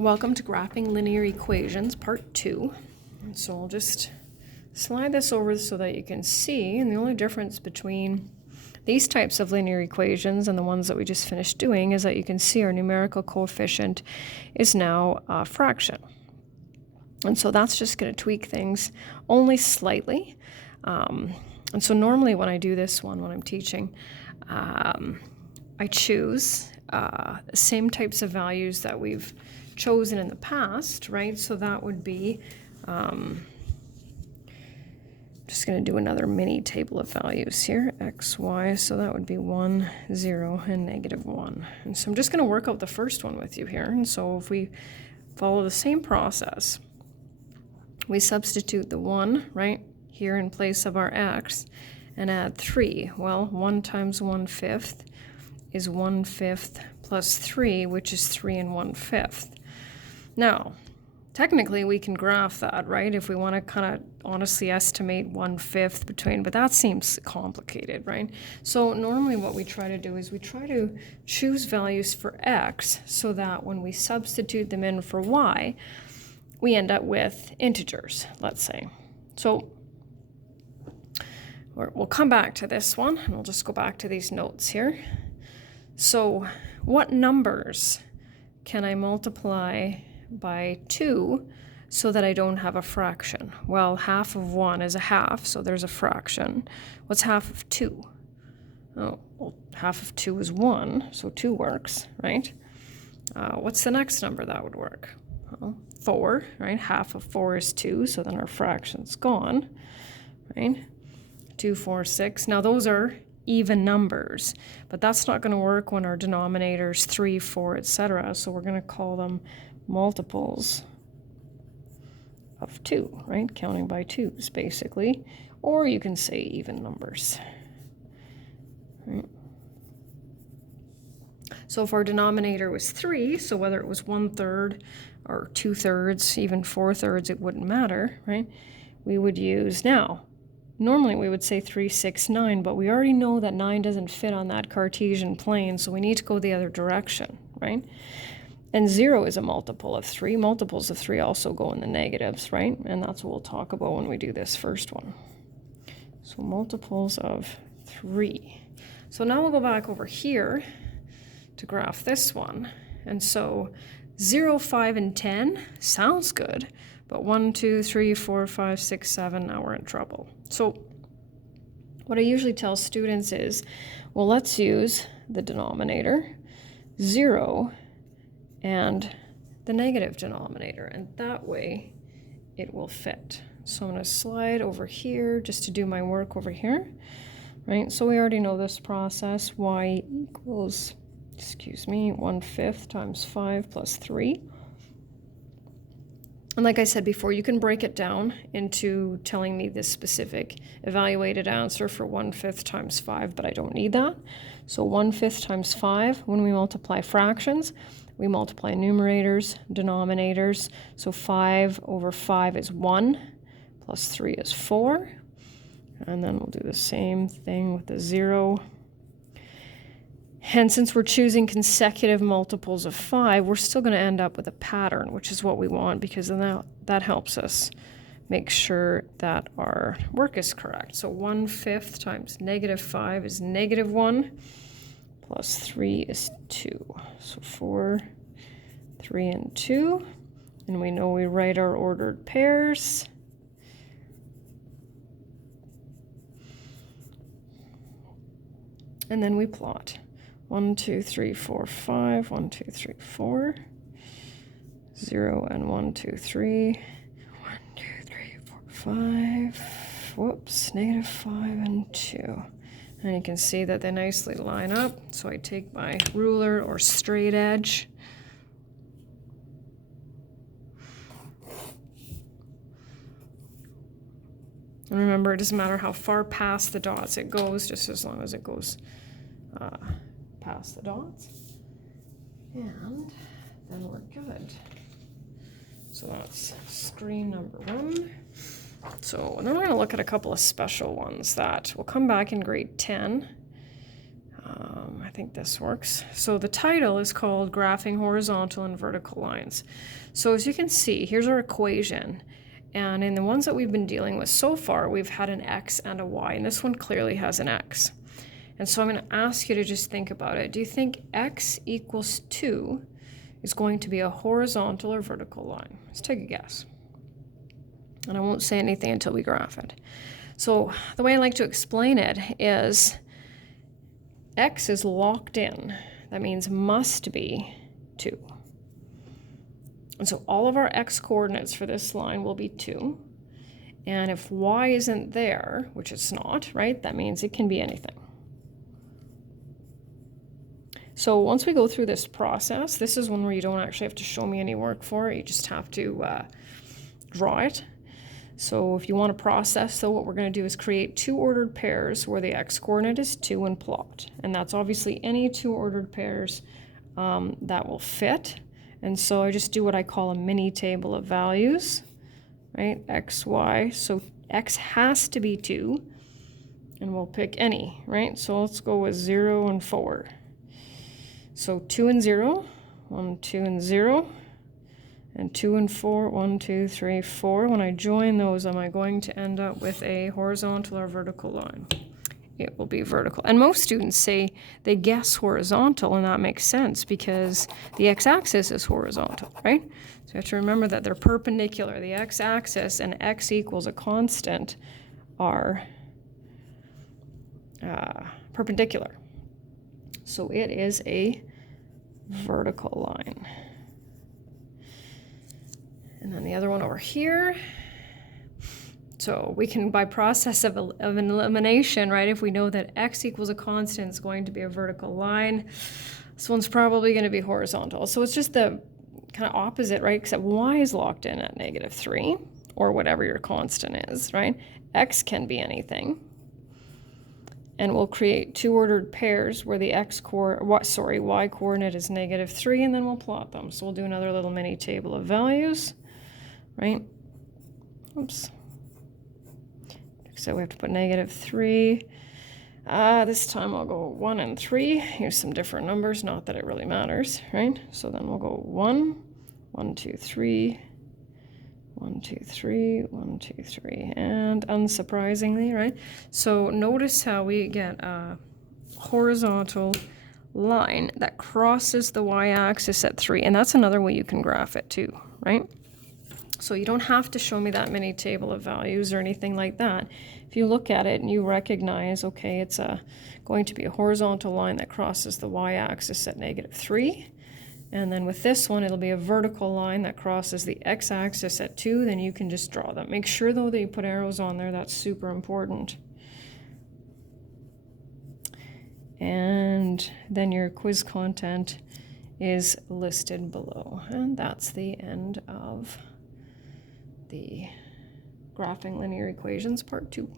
Welcome to Graphing Linear Equations, Part 2. And so I'll just slide this over so that you can see, and the only difference between these types of linear equations and the ones that we just finished doing is that you can see our numerical coefficient is now a fraction. And so that's just going to tweak things only slightly. And so normally when I do this one, when I'm teaching, I choose the same types of values that we've chosen in the past, right? So that would be, just going to do another mini table of values here, x, y, so that would be 1, 0, and -1. And so I'm just going to work out the first one with you here. And so if we follow the same process, we substitute the 1, right, here in place of our x, and add 3. Well, 1 times 1/5 is 1/5 plus 3, which is 3 1/5. Now, technically we can graph that, right, if we want to kind of honestly estimate 1/5 between, but that seems complicated, right? So normally what we try to do is we try to choose values for x so that when we substitute them in for y, we end up with integers, let's say. So we'll come back to this one, and we'll just go back to these notes here. So what numbers can I multiply by 2 so that I don't have a fraction? Well, half of 1 is a half, so there's a fraction. What's half of 2? Oh, well, half of 2 is 1, so 2 works, right? What's the next number that would work? Well, 4, right? Half of 4 is 2, so then our fraction's gone, right? 2, 4, 6. Now those are even numbers, but that's not going to work when our denominator's 3, 4, etc. So we're going to call them multiples of 2, right? Counting by 2s, basically. Or you can say even numbers, right? So if our denominator was 3, so whether it was 1/3 or 2/3, even 4/3, it wouldn't matter, right? We would use, now, normally we would say 3, 6, 9, but we already know that 9 doesn't fit on that Cartesian plane, so we need to go the other direction, right? And 0 is a multiple of 3. Multiples of 3 also go in the negatives, right? And that's what we'll talk about when we do this first one. So multiples of 3. So now we'll go back over here to graph this one. And so 0, 5, and 10 sounds good, but 1, 2, 3, 4, 5, 6, 7, now we're in trouble. So what I usually tell students is, well, let's use the denominator, 0, and the negative denominator, and that way it will fit. So I'm going to slide over here just to do my work over here, right? So we already know this process, y equals, 1/5 times 5 plus 3. And like I said before, you can break it down into telling me this specific evaluated answer for 1/5 times 5, but I don't need that. So 1/5 times 5, when we multiply fractions, we multiply numerators, denominators. So 5 over 5 is 1, plus 3 is 4. And then we'll do the same thing with the 0. And since we're choosing consecutive multiples of 5, we're still going to end up with a pattern, which is what we want, because then that helps us make sure that our work is correct. So 1/5 times -5 is -1, plus 3 is 2. So 4, 3, and 2. And we know we write our ordered pairs. And then we plot. 1, 2, 3, 4, 5, 1, 2, 3, 4, 0, and 1, 2, 3, 1, 2, 3, 4, 5, whoops, -5 and 2. And you can see that they nicely line up. So I take my ruler or straight edge. And remember, it doesn't matter how far past the dots it goes, just as long as it goes past the dots. And then we're good. So that's screen number 1. So then we're going to look at a couple of special ones that will come back in grade 10. I think think this works. So the title is called Graphing Horizontal and Vertical Lines. So as you can see, here's our equation. And in the ones that we've been dealing with so far, we've had an x and a y, and this one clearly has an x. And so I'm going to ask you to just think about it. Do you think x equals 2 is going to be a horizontal or vertical line? Let's take a guess. And I won't say anything until we graph it. So the way I like to explain it is x is locked in. That means must be 2. And so all of our x coordinates for this line will be 2. And if y isn't there, which it's not, right, that means it can be anything. So once we go through this process, this is one where you don't actually have to show me any work for it. You just have to draw it. So if you want to process, though, what we're going to do is create 2 ordered pairs where the x-coordinate is 2 and plot. And that's obviously any 2 ordered pairs that will fit. And so I just do what I call a mini table of values, right? X, Y. So X has to be 2, and we'll pick any, right? So let's go with 0 and 4. So 2 and 0, 1, 2 and 0, and 2 and 4, 1, 2, 3, 4. When I join those, am I going to end up with a horizontal or vertical line? It will be vertical. And most students say they guess horizontal, and that makes sense because the x-axis is horizontal, right? So you have to remember that they're perpendicular. The x-axis and x equals a constant are perpendicular. So it is a vertical line. And then the other one over here. So we can, by process of an elimination, right, if we know that x equals a constant, it's going to be a vertical line. This one's probably going to be horizontal. So it's just the kind of opposite, right, except y is locked in at -3, or whatever your constant is, right? X can be anything. And we'll create 2 ordered pairs where the y coordinate is -3, and then we'll plot them. So we'll do another little mini table of values, right? Oops. So we have to put -3. This time I'll go 1 and 3. Here's some different numbers, not that it really matters, right? So then we'll go 1, 1, 2, 3, 1, 2, 3, 1, 2, 3, and unsurprisingly, right? So notice how we get a horizontal line that crosses the y-axis at 3, and that's another way you can graph it too, right? So you don't have to show me that many table of values or anything like that. If you look at it and you recognize, okay, it's going to be a horizontal line that crosses the y-axis at -3. And then with this one, it'll be a vertical line that crosses the x-axis at 2. Then you can just draw them. Make sure, though, that you put arrows on there. That's super important. And then your quiz content is listed below. And that's the end of the Graphing Linear Equations Part 2.